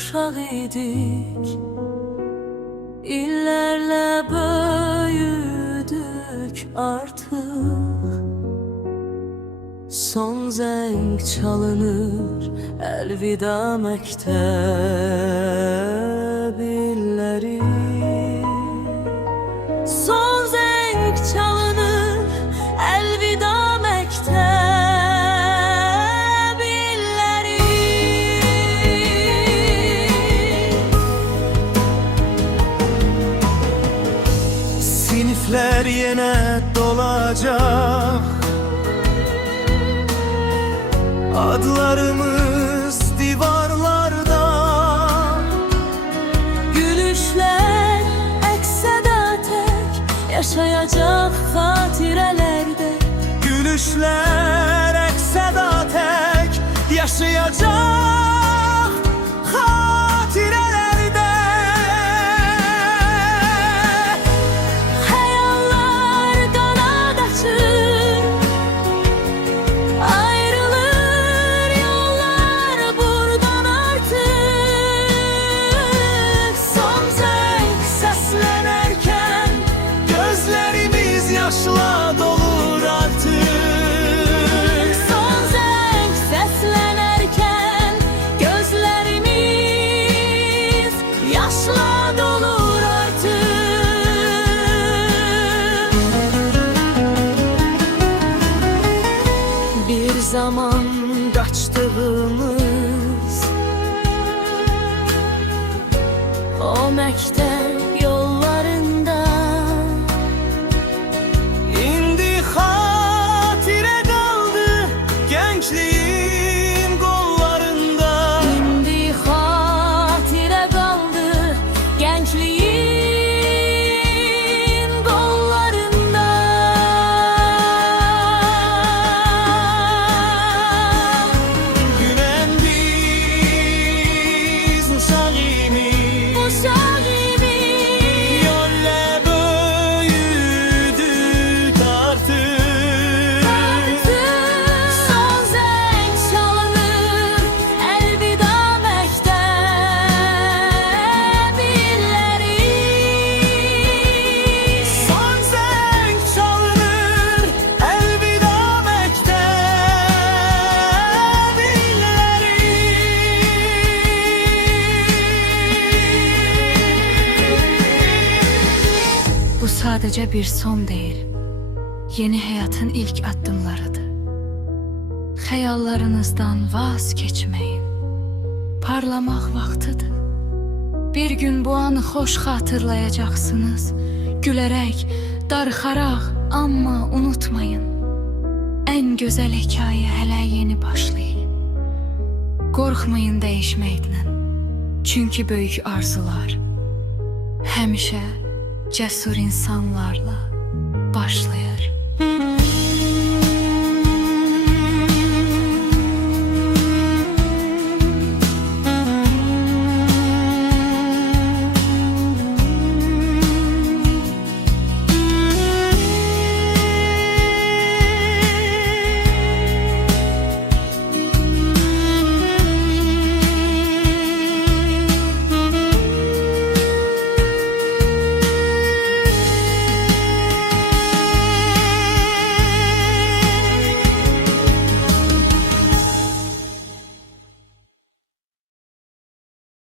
uşaq idik, illərlə böyüdük artıq. Son zəng çalınır, əlvida məktəb illəri. Son zəng çalınır, əlvida məktəb illəri. Sinifler yenə dolacaq, adlarımız divarlarda. Gülüşler əks-səda tək yaşayacaq xatirələrdə. Gülüşler əks-səda tək yaşayacaq xatirələrdə. Xəyallar qanad açır, ayrılır yollar burdan artıq. Son zəng səslənərkən gözlərimiz yaşla dolur artıq. Son zəng səslənərkən gözlərimiz yaşla dolur artıq. Bir zaman qaçdığımız o məktəb yollarında İndi xatirə qaldı gəncliyin qollarında. İndi xatirə qaldı gəncliyin qollarında. Güvəndiz uşaq imiş, Uşaq imiş, yollə böyüdük artıq. son zəng çalınır, əlvida məktəb illəri. Son zəng çalınır, əlvida məktəb illəri. Bu sadəcə bir son deyil, yeni həyatın ilk addımlarıdır. Xəyallarınızdan vaz keçməyin, parlamaq vaxtıdır. Bir gün bu anı xoş xatırlayacaqsınız, gülərək, darıxaraq, amma unutmayın. Ən gözəl hekayə hələ yeni başlayır. Qorxmayın dəyişməkdən, çünki böyük arzular həmişə cəsur insanlarla başlayır.